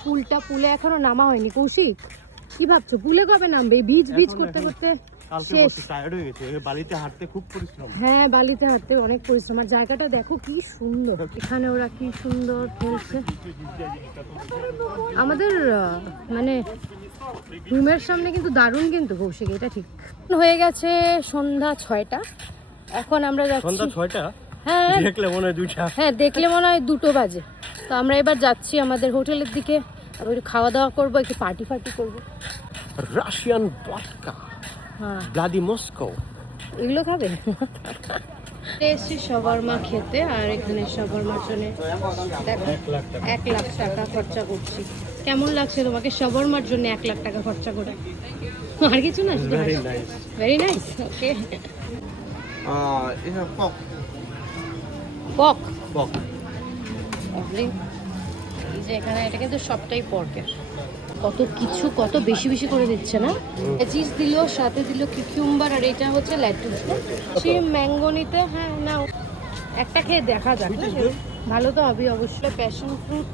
ফুলটা পুলে এখনো নামা হয়নি। কৌশিক কি ভাবছো, পুলে কবে নামবে? বীজ বীজ করতে করতে শেষ। বালিতে হাঁটতে খুব পরিশ্রম। হ্যাঁ, বালিতে হাঁটতে অনেক পরিশ্রম। আর জায়গাটা দেখো কি সুন্দর, এখানে ওরা কি সুন্দর খেলছে। আমাদের মানে রুমের সামনে কিন্তু দারুণ, কিন্তু কৌশিক এটা ঠিক। হয়ে গেছে সন্ধ্যা 6টা, এখন আমরা যাচ্ছি। সন্ধ্যা 6টা? হ্যাঁ দেখলে মনে হয় 2টা। হ্যাঁ, দেখলে মনে হয় 2টো বাজে। তো আমরা এবার যাচ্ছি আমাদের হোটেলের দিকে, আর একটু খাওয়া দাওয়া করবো, একটু পার্টি ফার্টি করবো। রাশিয়ান ভদকা, হ্যাঁ, ব্লাডি মস্কো, এগুলো খাবে। এসছি শভারমা খেতে, আর এখানে শভারমার জন্য দেখো 1 লাখ টাকা খরচা করছি। কেমন লাগছে তোমাকে শভারমার জন্য 1 লাখ টাকা খরচা করে? আর কিছু না, ভেরি নাইস। ওকে, এটা পক পক পক। এই যে এখানে এটা কিন্তু সবটাই পর্কের। কত কিছু, কত বেশি বেশি করে দিচ্ছে না? চিজ দিল, সাথে দিল কিউকুম্বার, আর এটা হচ্ছে ল্যাটুস। সেই ম্যাঙ্গো নিতে, হ্যাঁ নাও, একটা খেয়ে দেখা যাক। ভালো তো হবে অবশ্যই। প্যাশন ফ্রুট,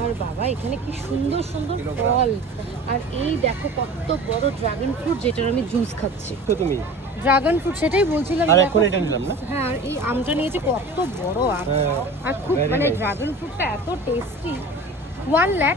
আর বাবা এখানে কি সুন্দর সুন্দর ফল। আর এই দেখো কত বড় ড্রাগন ফ্রুট, যেটার আমি জুস খাচ্ছি। তো তুমি ড্রাগন ফ্রুট, সেটাই বলছিলাম। আর দেখো। এখন এটা নিলাম না? হ্যাঁ, আর এই আমটা নিয়েছে, কত বড় আম। আর খুব very মানে nice. ড্রাগন ফ্রুটটা এত টেস্টি। 1 লাখ